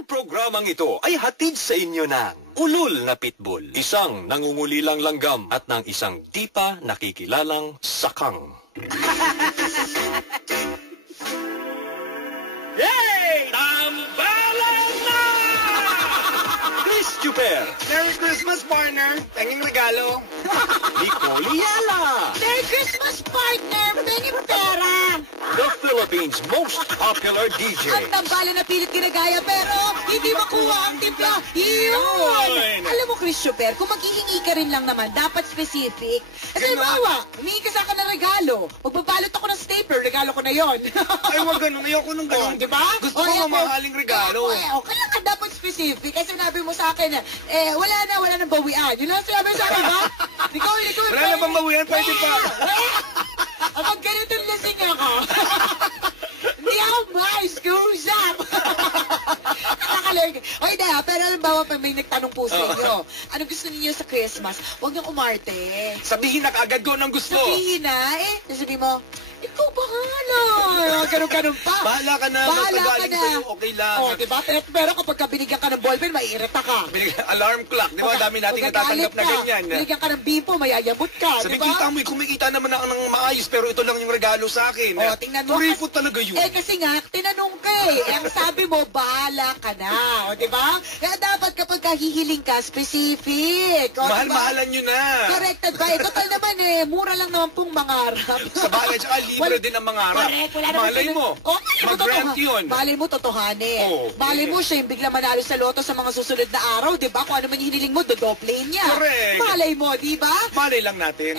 Ang programang ito ay hatid sa inyo ng Ulol na Pitbull, isang nangungulilang langgam at ng isang di pa nakikilalang sakang. Yay! Tambalan na! Chris Chuper! Merry Christmas, partner! Tanging regalo! Nicole Yala! Merry Christmas, partner! Pengi pera! The Philippines' most popular DJ. Ang tambalan na pilit ginagaya pero hindi makuha ang timpla. Yun! Alam mo, Chris Chuper, kung maghihingi ka rin lang naman, dapat specific. Kasi bawa, humingi ka sa akin ng regalo. Magbabalot ako ng stapler, regalo ko na yon. Ay, wag ganun. Ayoko nung ganun. Di ba? Gusto ko mamahaling regalo. Kaya ka dapat specific. Kasi sinabi mo sa akin, wala nang bawian. Yun lang sinabi sa akin, ba? Ikaw, wala na bang bawian? Pwede pa. Kapag ganitong lasing ako, hindi ako ma-screws up. Nakakalig. O hindi pero alam ba, may nagtanong po sa inyo, ano gusto niyo sa Christmas? Huwag niyong umarte. Sabihin na kaagad ko ng gusto. Sabihin na, sabihin mo, ikaw bahala. Ganun pa. Bahala ka na. Bahala ka na. Okay lang. O, diba? Pero kapag binigyan ka ng ballpen, maiirita ka. Alarm clock. Di ba? Dami nating natatanggap na ganyan. Binigyan ka ng bimpo, mayayabot ka. Sabi, diba? kita mo, kumikita naman ako ng maayos, pero ito lang yung regalo sa akin. O, tingnan mo. Turipot talaga yun. Kasi nga, tinanong ka ang sabi mo, bahala ka na. O, diba? Kaya dapat kapag hihiling ka, specific. O, Mahal-mahalan nyo na. Corrected ba? Total naman mura lang naman pong mangarap. Sa bagay, tsaka libre din ang mangarap. Correct, wala naman. Malay mo. Mag-grant yun. Malay mo, totohanin. Oh, Malay mo siya yung bigla manalo sa loto sa mga susunod na araw, di ba? Kung ano man yung hiniling mo, dodoble niya. Correct. Malay mo, di ba? Malay lang natin.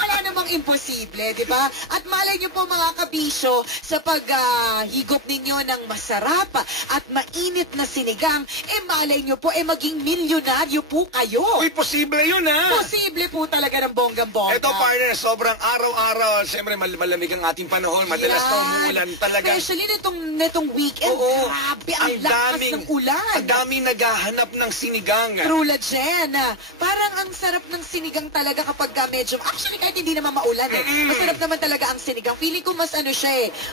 Wala namang imposible, di ba? At malay niyo po mga kabisyo, sa paghigop ninyo ng masarap at mainit na sinigang, malay niyo po, maging milyonaryo po kayo. Uy, posible yun, ha? Posible po talaga ng bonggang-bongga. Ito, partner, sobrang araw-araw. Siyempre, malamig ang ating panahon. Madalas na umuulan talaga. Especially nitong weekend. Oo. Grabe, ang lakas ng ulan. Ang daming naghahanap ng sinigang. True, Jen. Parang ang sarap ng sinigang talaga kapag medyo, actually kahit hindi naman maulan masarap naman talaga ang sinigang. Feeling ko mas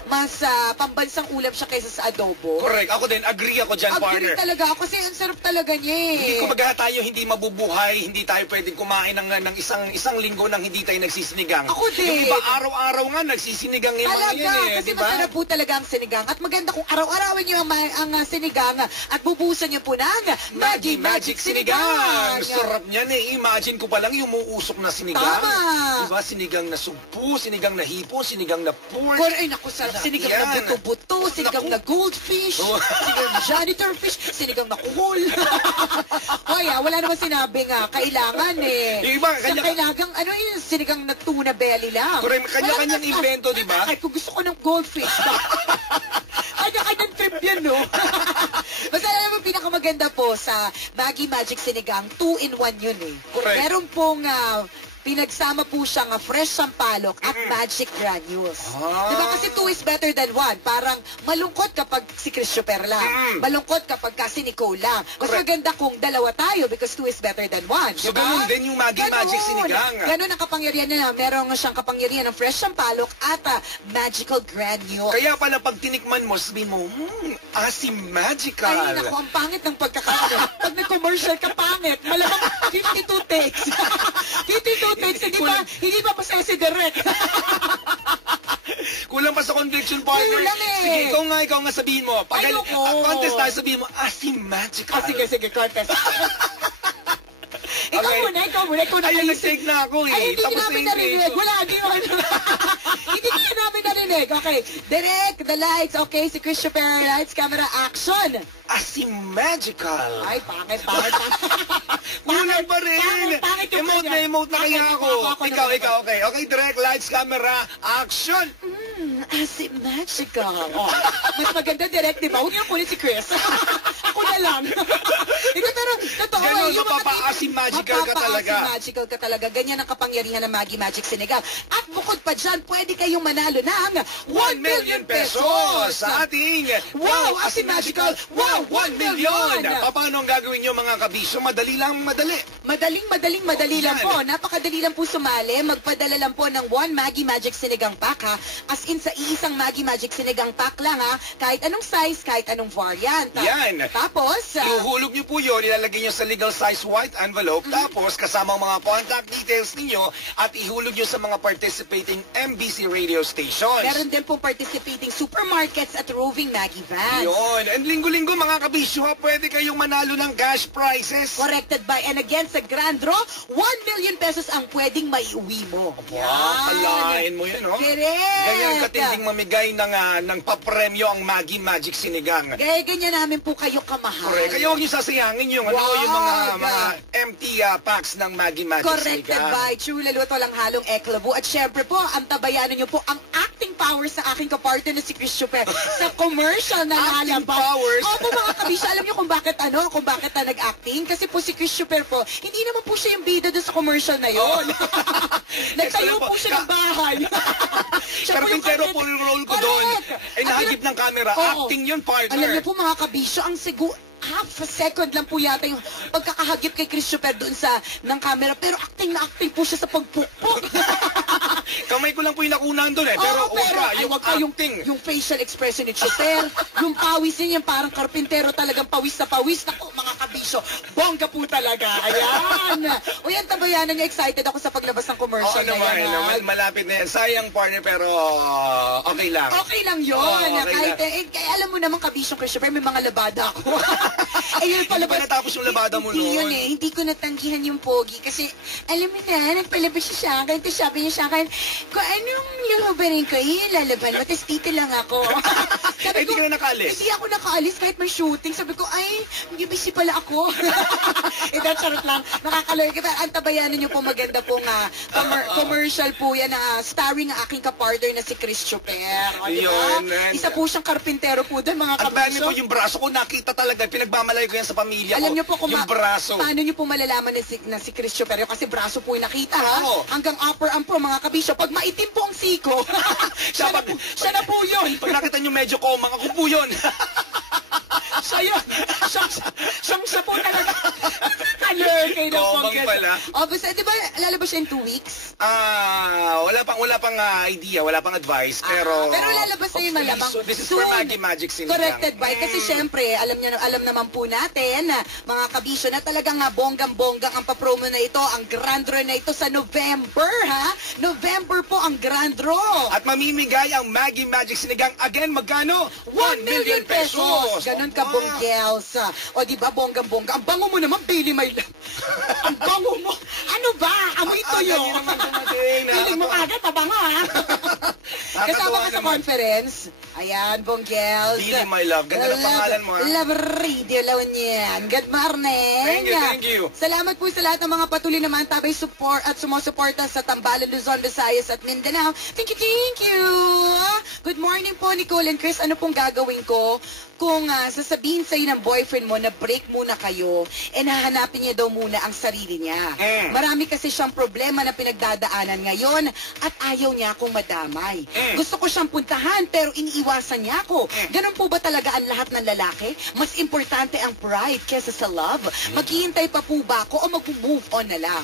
mas pambansang ulam siya kaysa sa adobo. Correct. Ako din, agree ako dyan, partner. Agree talaga ako kasi ang sarap talaga niya Hindi ko tayo hindi mabubuhay, hindi tayo pwedeng kumain ng isang linggo nang hindi tayo nagsisinigang. Ako din. Yung iba araw-araw nga nagsisinigang yung mga yan kasi diba? masarap po talaga ang sinigang. At maganda kung araw-arawin niyo ang sinigang at bubusan niyo po ng Maggi Magic Sinigang! Sarap niyan Imagine ko pa lang yung umuusok na sinigang. Tama! Diba? Sinigang na sugpo, sinigang na hipo, sinigang na pork. Ay, naku, sarap. Sinigang na buto-buto, sinigang na goldfish, sinigang na janitor fish, sinigang na kuhol. Hoy, wala naman sinabing kailangan Yung iba, kailangan, sinigang na tuna belly lang. Correct, kanya-kanyang invento, di ba? Ay, kung gusto ko ng goldfish, kanya-kanyang trip yan, no? Basta alam mo, pinakamaganda po sa Maggi Magic Sinigang, 2-in-1 yun Correct. Meron pong pinagsama po siyang fresh sampalok at magic granules. Diba kasi 2 is better than 1. Parang malungkot kapag si Chris Chuper lang. Malungkot kapag si Nicole lang. Mas maganda kung dalawa tayo because 2 is better than 1. So, ganun din yung Maggi Magic Sinigang. Ganun ang kapangyarihan niya. Meron siyang kapangyarihan ng fresh sampalok at magical granules. Kaya pala pag tinikman mo, sabihin mo, asim magical. Ay, naku, ang pangit ng pagkakain. Pag nag-commercial ka, pangit. Malamang 52 takes. 52 takes, hindi pa pasaya si Direk. Kulang pa sa conviction, partner. Kulang Sige, ikaw nga sabihin mo. Pag contest tayo, sabihin mo, asim magical. Sige, contest. Ikaw muna. Ayun, nag-take na ako Ay, hindi Tapos namin narinig. Wala, hindi namin narinig. Okay, Direk, the lights. Okay, si Chris Chuper, lights, camera, action. Asim magical. Ay, pangit. Kulang pa rin. Emote na kaya ako. Ikaw, okay. Okay, direct, lights, camera, action. Asim magical. Mas maganda direct, di ba? Huwag niyo kunin si Chris. Ako na lang. Hindi, pero totoo. Ganun, mapapa-asimagical ka talaga. Mapapa-asimagical ka talaga. Ganyan ang kapangyarihan ng Maggi Magic Sinigang. At bukod pa dyan, pwede kayong manalo ng 1 million pesos sa ating Wow Asimagical Wow 1 million! Paano ang gagawin nyo mga kabisyo? Madali lang, madali. Madali lang po. Napakadali lang po sumali. Magpadala lang po ng 1 Maggi Magic Sinigang Pack, ha? As in, sa iisang Maggi Magic Sinigang Pack lang, ha? Kahit anong size, kahit anong variant. Yan. Tapos, ihuhulog nyo po yun, ilalagay nyo sa legal size white envelope, tapos kasama ang mga contact details ninyo at ihulog nyo sa mga participating MBC radio stations. meron din pong participating supermarkets at roving Maggi vans. Yun. And linggo-linggo mga kabisyo, ha, pwede kayong manalo ng cash prizes. Corrected by, and again, sa Grand Draw, 1 million pesos ang pwedeng maiuwi mo. Wow, palain mo yun, no? Correct. Ganyan katinding mamigay ng papremyo ang Maggi Magic Sinigang. Gaya ganyan namin po kayo kamahal. Correct. Kaya huwag nyo sasayangin yung, yung mga empty packs ng Maggi Magic Corrected Sinigang. by True Laluto lang halong eklabu. At syempre po, ang tabayanan nyo po ang acting powers sa aking kapartner na si Chris Chuper sa commercial na Acting lalabas. powers? Opo mga kabisya, alam nyo kung bakit na nag-acting? Kasi po si Chris Chuper po, hindi naman po siya yung bida doon sa commercial na yun. Nagtayo po siya ng bahay. Karpintero po yung role ko doon. Eh, nahagip ng camera. Acting yun, partner. Alam niyo po mga kabisyo, ang half a second lang po yata yung pagkakahagip kay Chris Chuper doon ng camera. Pero acting na acting po siya sa pagpukpok. Kamay ko lang po yung nakunan doon eh. Pero huwag ka, yung acting. Yung facial expression ni Chuper, yung pawis niya, yung parang karpintero talagang pawis na pawis. Naku, mga kabisyo, bongga po talaga. Ayan. O yan, tabayanan niya. Excited ako sa paglabas ng commercial na yan. Malapit na yan. Sayang partner, pero okay lang. Okay lang yun. Kahit, alam mo naman, kabisyo Chris Chuper, may mga labada ako. Yun pala ba natapos yung labada mo noon? Yun eh, hindi ko natanggihan yung pogi kasi alam mo na, nagpalabas siya sa akin, tapos sabi niya sa akin, kung anong luhubarin ko, lalaban mo, tapos dito lang ako. Sabi ko, hindi ka na nakaalis? Hindi ako nakaalis kahit may shooting. Sabi ko, ay, hindi busy pala ako. That's charot lang. Nakakaloy. Ang tabayanan niyo po maganda pong commercial po yan na starring ang aking kapartner na si Chris Chuper. Yun. Isa po siyang karpintero po doon, mga kabisyo. At dami po yung braso ko, nakita talaga, pinagmamalay ko yan sa pamilya ko. Alam niyo po kung yung braso. Paano niyo po malalaman na si Chris Chuper? Kasi braso po yung nakita, ha? Hanggang upper arm po, mga kabisyo. Pag maitim po ang siko, siya na po yun. Pag nakita niyo medyo komang, ako po yun. Siya yun. Siya po talaga. Kalurkay na po. Komang pala. O, basta, di ba, lalabas siya in 2 weeks? Wala pang idea, wala pang advice, pero lalabas na yung malabang. So, this is for Maggi Magic Sinigang. Corrected by, kasi syempre, alam naman po natin, mga kabisyo, na talagang bonggang-bonggang ang papromo na ito, ang Grand Draw na ito sa November, ha? November po ang Grand Draw. At mamimigay ang Maggi Magic Sinigang, again, magkano? 1 million pesos! Ganon ka, Bonggels. O, di ba, bonggang-bongga. Ang bango mo naman, Bailey My Love. Ang bango mo. Ano ba? Amoy tuyo. Feeling mo agad, pabango, ha? Kasama ka sa conference. Ayan, Bonggels. Bailey My Love. Ganda ng pangalan mo, ha? Love Radio, lawan yan. Good morning. Thank you. Salamat po sa lahat ng mga patuloy naman tabay support at sumusuporta sa Tambalan, Luzon, Visayas at Mindanao. Thank you. Good morning po, Nicole and Chris. Ano pong gagawin ko kung sasabihin sa'yo ng boyfriend mo na break muna kayo and hahanapin niya daw muna ang sarili niya. Marami kasi siyang problema na pinagdadaanan ngayon at ayaw niya akong madamay. Gusto ko siyang puntahan pero iniiwasan niya ako. Ganun po ba talaga ang lahat ng lalaki? Mas importante ang pride kesa sa love? Maghihintay pa po ba ako o mag-move on na lang?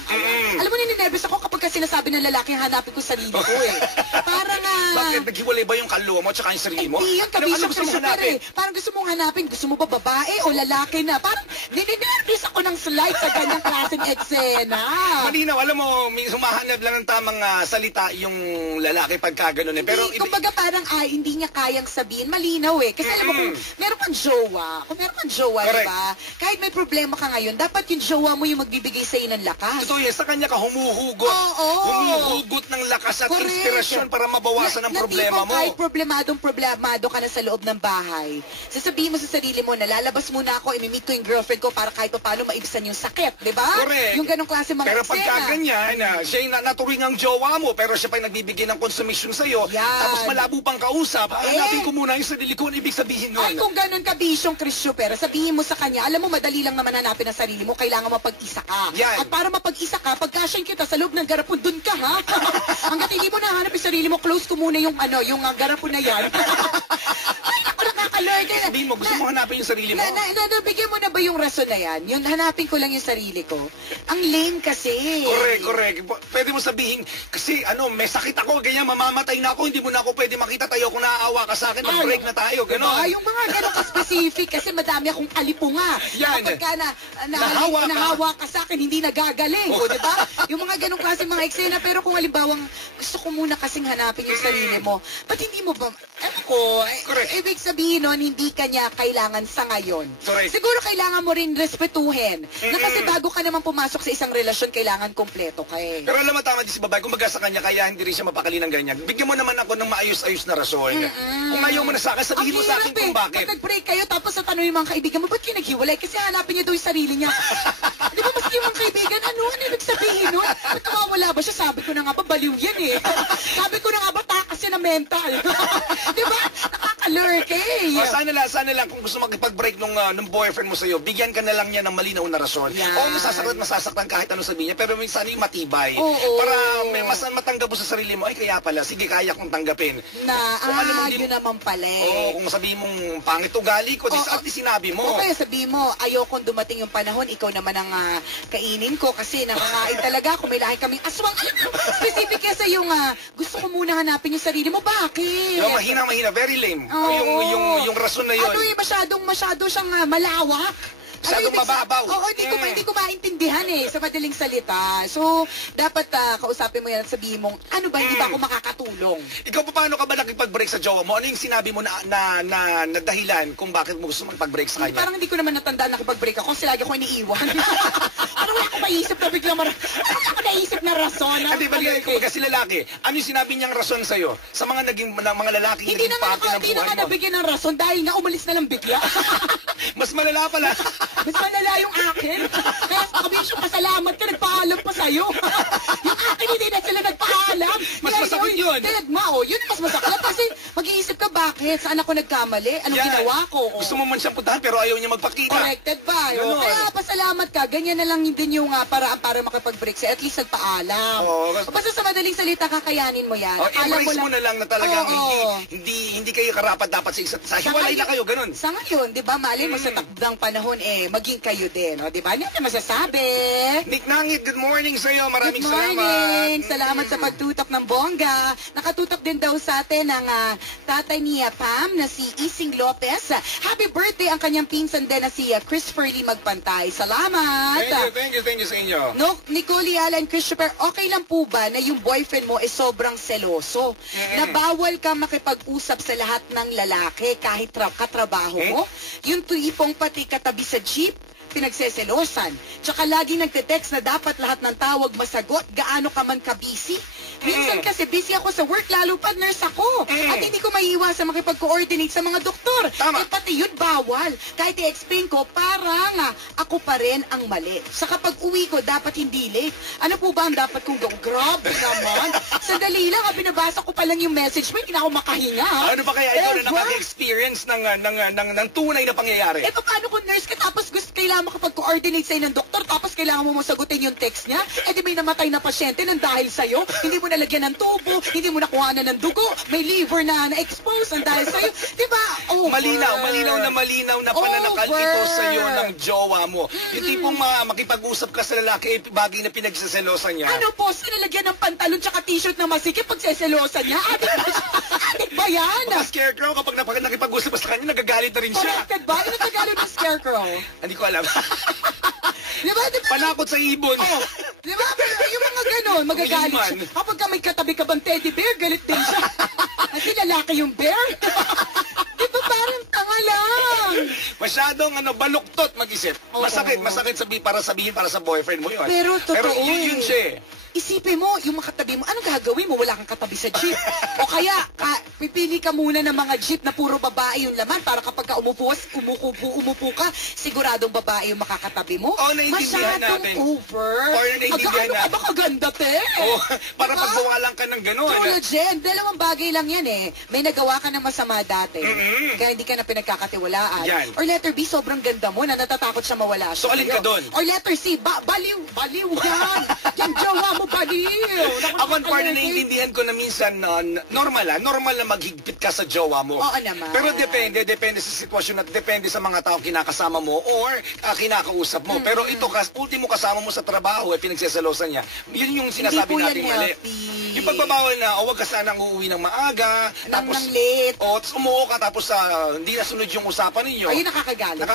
Alam mo, nininervous ako kapag sinasabi ng lalaki hanapin ko sarili ko eh. Parang bakit naghiwalay ba yung kaluluwa mo at saka yung sarili mo? Hindi yan, kabisang gusto mo hanapin. Parang gusto mong hanapin, gusto mo ba babae o lalaki na? Parang nininervous ako ng slide sa ganyang klaseng eksena. Malinaw, alam mo, humahanap lang ng tamang salita yung lalaki pagka gano'n eh. Pero kumbaga parang hindi niya kayang sabihin, malinaw eh. Kasi alam mo, kung meron kang jowa, diba? Kahit may problema ka ngayon, dapat yung jowa mo yung magbibigay sa'yo ng lakas. Totoo yan, sa kanya ka humuhugot. Humuhugot ng lakas at inspirasyon para mabawasan ang problema mo. Kahit problemado ka na sa loob ng bahay, sasabihin mo sa sarili mo, nalalabas muna ako, imimit ko yung girlfriend ko para kahit paano maibisan yung sakit, di ba? Correct. Yung ganong klase mga pero eksena. pagka ganyan, siya yung naturing ang jowa mo, pero siya pa yung nagbibigay ng consumption sa'yo, tapos malabo pang kausap, hanapin hahanapin ko muna yung sarili ko. Ano ibig sabihin nun? Ay, kung ganun ka, bisyong Christopher, sabihin mo sa kanya, alam mo, madali lang naman hanapin ang sarili mo, kailangan mapag-isa ka. Yan. At para mapag-isa ka, pagkasyahin kita sa loob ng garapon, dun ka, ha? Hanggat hindi mo nahanap yung sarili mo, close ko muna yung, garapon na yan. Ay, ako nakakalord. Sabihin mo, gusto mo hanapin yung sarili mo? Nabigyan mo na ba yung rason na yan? Yung hanapin ko lang yung sarili ko. Ang lame kasi. Correct. Pwede mo sabihin, kasi may sakit ako, ganyan, mamamatay na ako, hindi mo na ako pwede makita tayo kung naaawa ka sa akin, mag-break na tayo, gano'n. Yung mga gano'n ka-specific, kasi madami akong alipunga. Yan. Kapag ka nahawa ka sa akin, hindi nagagaling. O, diba? Yung mga gano'ng klase mga eksena, pero kung halimbawang gusto ko muna kasing hanapin yung sarili mo, ba't hindi mo ba, ibig sabihin nun, hindi ka niya kailangan sa ngayon. Correct. Siguro kailangan mo rin respetuhin. Na kasi bago ka naman pumasok sa isang relasyon, kailangan kompleto ka eh. Pero alam mo, tama din si babae, kung baga sa kanya, kaya hindi rin siya mapakali ng ganyan. Bigyan mo naman ako ng maayos-ayos na rason. Kung ayaw mo na sa akin, sabihin mo sa akin kung bakit. Pag nag-break kayo, tapos tatanungin yung mga kaibigan mo, ba't kayo naghiwalay? Kasi hanapin niya daw yung sarili niya. Di ba, maski yung mga kaibigan, ano ibig sabihin nun? Ba't nawawala ba siya? Sabi ko na nga ba, baliw yan eh. Sabi ko na nga ba, takas yan na mental. Di ba? Nakakalurk eh. Sana lang, kung gusto makipag-break nung boyfriend mo sa'yo, bigyan ka na lang niya ng malinaw na rason. Oo, masasaktan kahit ano sabihin niya, pero minsan yung matibay. Para may matanggap mo sa sarili mo, ay kaya pala, sige, kaya kong tanggapin. Yun naman pala eh. Oo, kung sabihin mong pangit ugali ko, at least sinabi mo. Okay, sabihin mo, ayokong dumating yung panahon, ikaw naman ang kainin ko kasi nangangain talaga ako, may lahi kaming aswang. Specific kasi yung gusto ko muna hanapin yung sarili mo. Bakit? No, mahina, very lame. Yung rason na yun. Masyado siyang malawak. Masyadong mababaw. Oo, hindi ko maintindihan eh, sa madaling salita. So, dapat kausapin mo yan at sabihin mong, ano ba, hindi ba ako makakatulong? Ikaw pa, paano ka ba nakipag-break sa jowa mo? Ano yung sinabi mo na dahilan kung bakit mo gusto magpag-break sa kanya? Parang hindi ko naman natandaan nakipag-break ako kasi lagi ako iniiwan. Parang wala akong maisip na biglang wala akong naisip na rason. Kasi lalaki, ano yung sinabi niyang rason sa'yo? Sa mga mga lalaki hindi naging parte ng buhay mo? Hindi naman nabigyan ng rason dahil nga umalis na lang bigla. Mas malala pala. Mas malala yung akin. Kaya sabi siya, pasalamat ka, nagpaalam pa sa'yo. Yung akin, hindi na sila nagpaalam. Mas masakit yun. Yun mas masakit. Kasi mag-iisip ka, bakit? Saan ako nagkamali? Anong ginawa ko? Gusto mo man siyang puntahan, pero ayaw niya magpakita. Corrected ba? Kaya pasalamat ka. Ganyan na lang din yung paraan para makipag-break sa at least nagpaalam. Basta sa madaling salita, kakayanin mo yan. Embrace mo na lang na talagang hindi kayo karapat dapat sa isa't isa. Hiwalay na kayo, ganun. Sa ngayon, di ba, mali mo sa takdang panahon, maging kayo din. Di ba? Ano ka masasabi? Nick Nangit, good morning sa'yo. Maraming salamat. Good morning. Salamat sa pagtutok ng bongga. Nakatutok din daw sa atin ang tatay ni Pam na si Ising Lopez. Happy birthday ang kanyang pinsan din na si Christopher Lee Magpantay. Salamat. Thank you sa inyo. No, Nicole Alan Christopher, okay lang po ba na yung boyfriend mo ay sobrang seloso? Na bawal ka makipag-usap sa lahat ng lalaki kahit katrabaho mo? Yung tipong pati katabi sa jeep, pinagseselosan. Tsaka lagi nagte-text na dapat lahat ng tawag masagot, gaano ka man ka-busy. Minsan kasi busy ako sa work, lalo pa nurse ako. At hindi ko maiiwasan makipag-coordinate sa mga doktor. Pati yun bawal. Kahit i-explain ko, parang ako pa rin ang mali. Sa kapag uwi ko, dapat hindi late. Ano po ba ang dapat kong gawin? Grabe naman. Sandali lang, binabasa ko pa lang yung message mo, hindi na ako makahinga. Ano ba kaya ikaw na nakaka-experience ng tunay na pangyayari? Paano kung nurse ka tapos kailangan makapag-coordinate sa'yo ng doktor tapos kailangan mo sagutin yung text niya? Di may namatay na pasyente nang dahil sa'yo, hindi mo nalagyan ng tubo, hindi mo nakuha na ng dugo, may liver na na-expose ang dahil sa'yo. Diba? Malinaw na pananakal ito sa'yo ng jowa mo. Yung tipong makipag-usap ka sa lalaki, bagay na pinagsaselosan niya. Ano po, sinalagyan ng pantalon tsaka t-shirt na masikip pagseselosan niya? Adik ba yan? Scarecrow, kapag nakipag-usap sa kanya, nagagalit na rin siya. Corrected ba? Ano nagagalit ng scarecrow? Hindi ko alam. Diba? Panakot sa ibon. Diba? Yung mga ganon, magagalit siya. Kapag may katabi ka bang teddy bear, galit din siya. Kasi lalaki yung bear. Diba parang tanga lang? Masyadong baluktot mag-isip. Masakit para sabihin para sa boyfriend mo yun. Pero totoo yun siya. Isipin mo, yung mga katabi mo, anong gagawin mo? Wala kang katabi sa jeep. O kaya, pipili ka muna ng mga jeep na puro babae yung laman para kapag ka umupo ka, siguradong babae yung makakatabi mo. Oo, naiintindihan masyadong natin. over. Or naiintindihan natin. Ano ka ba kaganda, te? Oh, para pagbawalan ka ng gano'n. True, Jen. Dalawang bagay lang yan eh. May nagawa ka ng masama dati. Kaya hindi ka na pinagkakatiwalaan. Yan. Or letter B, sobrang ganda mo na natatakot siya mawala siya. So, alin ka doon? Or letter C, baliw yan. Yung jowa mo, baliw. Ako, partner, naiintindihan ko na minsan normal na maghigpit ka sa jowa mo. Oo naman. Pero depende sa sitwasyon at depende sa mga tao kinakasama mo or kinakausap mo. Pero ito, ultimo kasama mo sa trabaho at pinagsasalosan niya, yun yung sinasabi natin mali. Yung pagbabawal na, huwag ka sanang uuwi ng maaga, tapos late. Tapos umuo ka, tapos hindi nasunod yung usapan ninyo. Ayun, nakakagalit.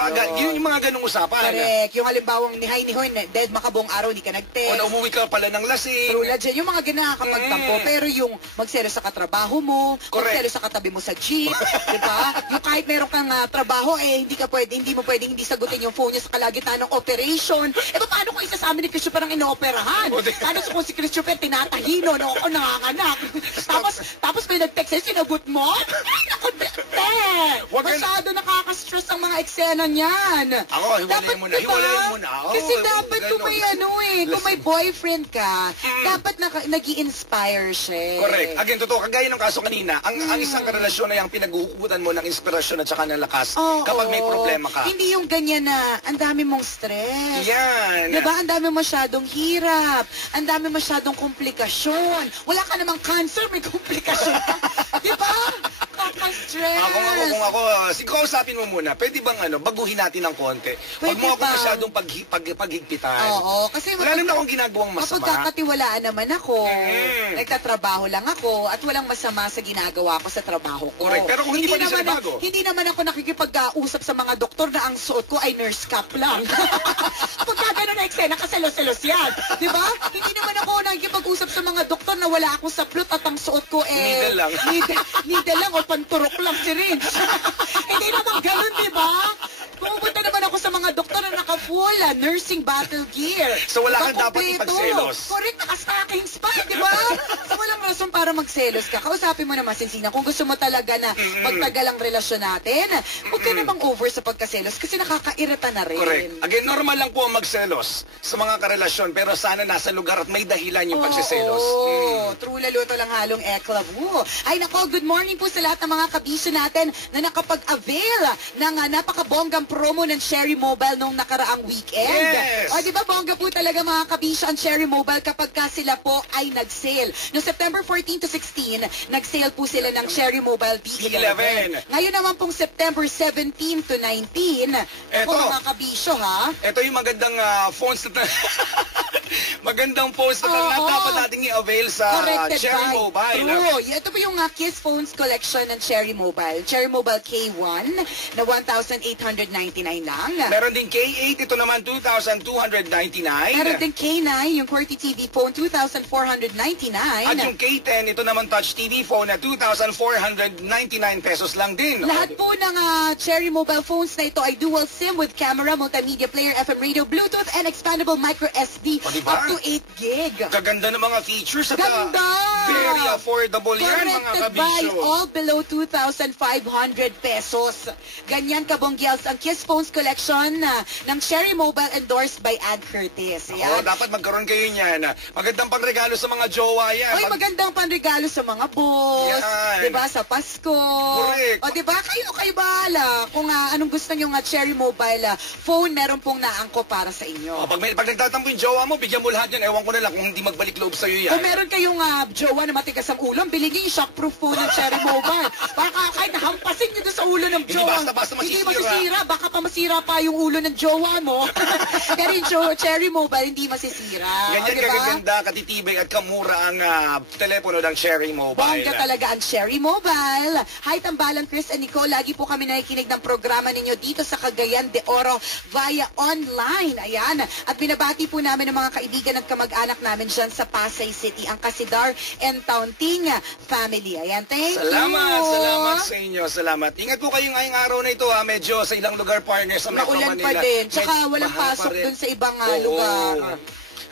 Yun yung mga ganong usapan. Correct. Yung halimbawang nihay-nihoy, dead makabuong araw, di ka nag-text. O na umuwi ka pala ng lasing. True legend. Yung mga nakakapagtampo. Pero yung magselos sa katrabaho mo, magselos sa katabi mo sa jeep, di ba? Yung kahit meron kang trabaho, hindi mo pwedeng hindi sagutin yung phone niya sa kalagitnaan ng operation. Paano kung isa sa amin ni Christopher ang inooperahan? Paano kung si Christopher tinatahino, nanganganak? Tapos may nag-text sa'yo, sinagot mo? Ay, naku, masyado nakaka-stress ang mga eksena niyan. Ako, hiwalayin mo na. Kasi dapat kung may boyfriend ka, dapat nag-i-inspire siya. Correct. Again, totoo, kagaya ng kaso kanina, ang isang karelasyon na yung pinaghuhugutan mo ng inspirasyon at saka ng lakas kapag may problema ka. Hindi yung ganyan na ang dami mong stress. Yan. Diba? Ang dami masyadong hirap. Ang dami masyadong komplikasyon. Wala ka namang cancer, may komplikasyon. Diba? Kaka-stress. Kung ako, kausapin mo muna, pwede bang baguhin natin ng konti? Huwag mo ako masyadong paghigpitan. Oo, kasi wala naman akong ginagawang masama. Mapagkakatiwalaan naman ako. Nagtatrabaho lang ako at walang masama sa ginagawa ko sa trabaho ko. Correct. Pero kung hindi pa rin siya bago. Hindi naman ako nakikipag-usap sa mga doktor na ang suot ko ay nurse cap lang. Pagka gano'n na eksena, kaselos-selos yan. Diba? Hindi naman ako nakikipag-usap sa mga doktor na wala akong saplot at ang suot ko needle lang. Needle lang o panturok lang syringe. Hindi naman gano'n, diba? Pupunta naman ako sa mga doktor na naka-full nursing battle gear. So wala kang dapat ipagselos. Correct, naka-stocking spot, di ba? So walang rason para magselos ka. Kausapin mo naman, Sinsina, kung gusto mo talaga na magtagal ang relasyon natin, huwag ka namang over sa pagkaselos kasi nakakairita na rin. Correct. Again, normal lang po ang magselos sa mga karelasyon, pero sana nasa lugar at may dahilan yung pagseselos. True laluto lang halong eklavu. Ay nako, good morning po sa lahat ng mga kabisyo natin na nakapag-avail ng napakabonggang promo ng Cherry Mobile nung nakaraang weekend. Yes! O, di ba bongga po talaga mga kabisyo ang Cherry Mobile kapag ka sila po ay nag-sale. Noong September 14 to 16, nag-sale po sila ng Cherry Mobile P11. Ngayon naman pong September 17 to 19, ako mga kabisyo ha. Ito yung magandang phones na magandang phones na dapat nating i-avail sa Cherry Mobile. True. Ito po yung Kiss Phones collection ng Cherry Mobile. Cherry Mobile K1 na 1,899 lang. Meron din K8, ito naman 2,299. Meron din K9, yung QWERTY TV phone, 2,499. At yung K10, ito naman Touch TV phone na 2,499 pesos lang din. Lahat po ng Cherry Mobile phones na ito ay dual SIM with camera, multimedia player, FM radio, Bluetooth, and expandable micro SD up to 8 gig. Kaganda ng mga features at ganda! Very affordable yan mga kabisyo. By all below 2,500 pesos. Ganyan kabongyals ang Kiss Phones collection ng Cherry Mobile endorsed by Ad Curtis. Dapat magkaroon kayo niyan. Magandang pangregalo sa mga jowa yan. Oy, magandang panregalo sa mga boss. Diba? Sa Pasko. Correct. O diba? Kayo bahala. Kung anong gusto nyo Cherry Mobile phone, meron pong naangko para sa inyo. Pag nagtatampo yung jowa mo, bigyan mo lahat yan. Ewan ko na lang kung hindi magbalik loob sa'yo yan. Kung meron kayong jowa na matigas ang ulo, biligin yung shockproof phone ng Cherry Mobile. Baka kahit nahampasin nyo doon sa ulo ng jowa. Hindi basta-basta masisira. Hindi masisira. Baka pa masira pa yung ulo ng jowa mo. Pero yung Cherry Mobile, hindi masisira. Ganyan diba? kagaganda, katitibay at kamura ang telepono ng Cherry Mobile. Bongga talaga ang Cherry Mobile. Hi, Tambalan, Chris and Nicole. Lagi po kami nakikinig ng programa ninyo dito sa Cagayan de Oro via online. Ayan. At binabati po namin ang mga kaibigan at kamag-anak namin dyan sa Pasay City, ang Casidar and Taunting family. Ayan, thank you. Salamat sa inyo. Salamat. Ingat po kayo ngayong araw na ito. Medyo sa ilang lugar partner sa Metro Manila. Naulan pa din. Tsaka walang pasok dun sa ibang lugar.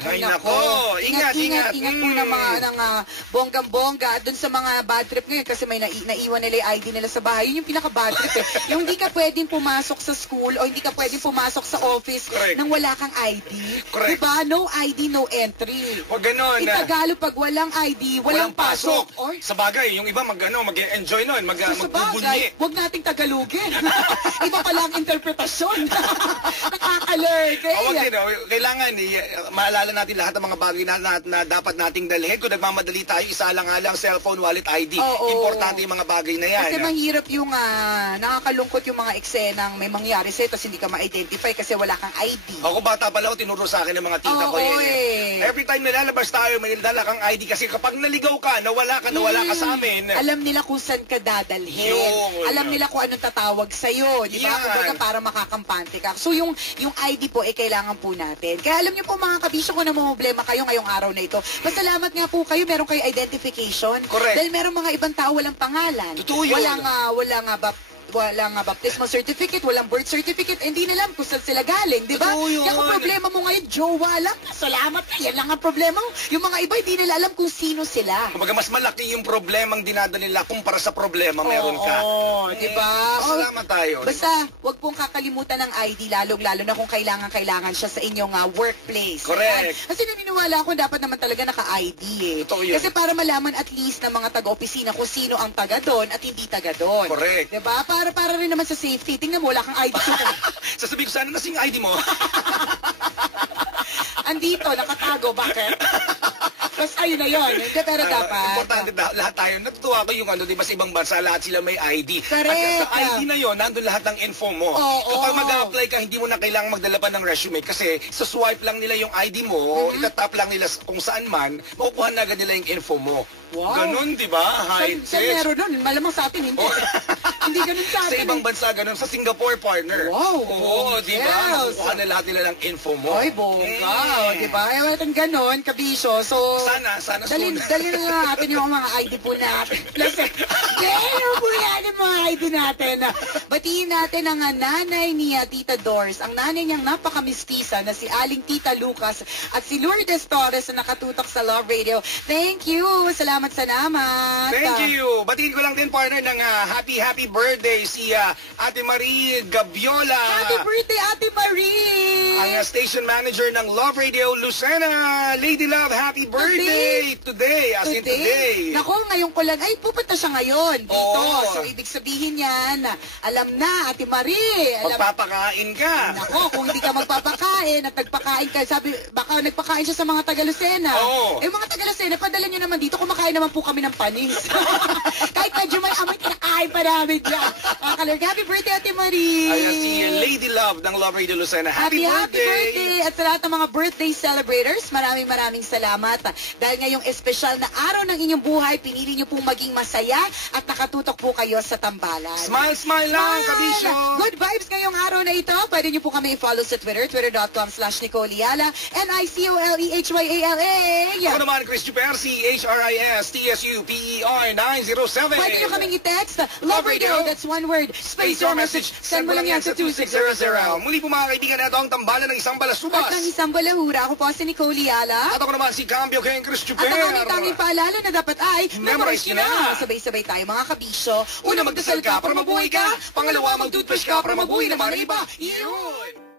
Ay, nako. Ingat po ng mga bonggang-bongga dun sa mga bad trip ngayon kasi may naiwan nila yung ID nila sa bahay. Yun yung pinaka-bad trip eh. Yung hindi ka pwedeng pumasok sa school o hindi ka pwedeng pumasok sa office nang wala kang ID. Correct. Diba? No ID, no entry. Huwag ganon. In Tagalog, pag walang ID, walang pasok. Or, sa bagay, yung iba mag-enjoy nun, magbubunyi. Huwag nating Tagalogin. Iba pala ang interpretasyon. Nakaka-alert. Kailangan, maalala natin lahat ng mga bagay na dapat nating dalhin. Kung nagmamadali tayo, isa lang cellphone, wallet, ID. Importante yung mga bagay na yan. Kasi mahirap yung nakakalungkot yung mga eksenang may mangyari sa'yo tapos hindi ka ma-identify kasi wala kang ID. Ako bata pala, tinuro sa akin ng mga tita ko. Every time nalalabas tayo, may dala kang ID kasi kapag naligaw ka, nawala ka sa amin. Alam nila kung saan ka dadalhin. Alam nila kung anong tatawag sa'yo. Di ba? Kumbaga para makakampante ka. So yung ID po, kailangan po natin. Kaya alam niyo po mga kabisyo, kung namumblema kayo ngayong araw na ito, pasalamat nga po kayo, meron kayo identification. Correct. Dahil meron mga ibang tao walang pangalan. Totoo yun. Walang baptismal certificate, walang birth certificate, hindi nila alam kung saan sila galing, di ba? Kaya kung problema mo ngayon, jowa lang, salamat na, yan lang ang problema mo. Yung mga iba, hindi nila alam kung sino sila. Kumbaga, mas malaki yung problemang dinadala nila kumpara sa problema meron ka. Di ba? Salamat tayo. Basta, wag pong kakalimutan ng ID, lalong-lalo na kung kailangan siya sa inyong workplace. Correct. Ayan. Kasi naniniwala ako, dapat naman talaga naka-ID eh. Kasi para malaman at least ng mga taga-opisina kung sino ang taga doon at hindi taga doon. Correct. Di ba? Para rin naman sa safety. Tingnan mo, wala kang ID. Sasabihin ko sana nasing ID mo. Andito, nakatago. Bakit? Basta yun na yun. Pero dapat. Importante lahat tayo. Natutuwa ko yung di ba sa ibang bansa, lahat sila may ID. Correct. At sa ID na yun, nandun lahat ng info mo. Kapag mag-apply ka, hindi mo na kailangang magdala pa ng resume kasi sa swipe lang nila yung ID mo, itatap lang nila kung saan man, makukuha na agad nila yung info mo. Wow. Ganun, di ba? Sa meron nun. Malamang sa atin, hindi. Hindi ganun sa atin. Sa ibang bansa, ganun. Sa Singapore, partner. Wow. Oo, di ba? Makukuha na lahat nila ng info mo. Ay, bongga. Di ba? Ay, walang ganun, kabisyo. So, sana soon. Dali na natin yung mga ID po natin. Plus, meron po yan yung mga ID natin. Batiin natin ang nanay ni Tita Doris. Ang nanay niyang napakamistisa na si Aling Tita Lucas at si Lourdes Torres na nakatutok sa Love Radio. Thank you. Salamat. Thank you. Batiin ko lang din, partner, ng happy birthday si Ate Marie Gabiola. Happy birthday, Ate Marie! Ang station manager ng Love Radio Lucena. Lady Love, happy birthday! Today. In today. Naku, ngayon ko lang. Ay, pupunta siya ngayon dito. So, ibig sabihin yan, alam na, Ate Marie. Magpapakain ka. Naku, kung hindi ka magpapakain at nagpakain ka, sabi, baka nagpakain siya sa mga taga-Lucena. Mga taga-Lucena, padala niyo naman dito, kumakain naman po kami ng panis. Kahit medyo may amoy, kinakain pa namin dyan. Happy birthday, Ate Marie! Ayan si Lady Love ng Love Radio Lucena. Happy birthday! At sa lahat ng mga birthday celebrators, maraming salamat. Dahil ngayong espesyal na araw ng inyong buhay, pinili niyo pong maging masaya at nakatutok po kayo sa tambalan. Smile lang, kabisyo! Good vibes ngayong araw na ito. Pwede niyo po kami i-follow sa Twitter, twitter.com/NicoleYala, NicoleYala. Ako naman, Chris Chuper, CHRISTSUPER 907. Pwede nyo kaming i-text, Love Radio, that's one word, space your message, send mo lang yan sa 2600. Muli po mga kaibigan, ito ang tambalan ng isang balasubas. At ng isang balahura, ako po si Nicole Yala. At ako naman si Cambio King Chris Chuper. At ang aming tanging paalala na dapat ay, memorize nyo na. Sabay-sabay tayo mga kabisyo. Una, magdasal ka para mabuhay ka. Pangalawa, mag-toothbrush ka para mabuhay na mga iba. Yun!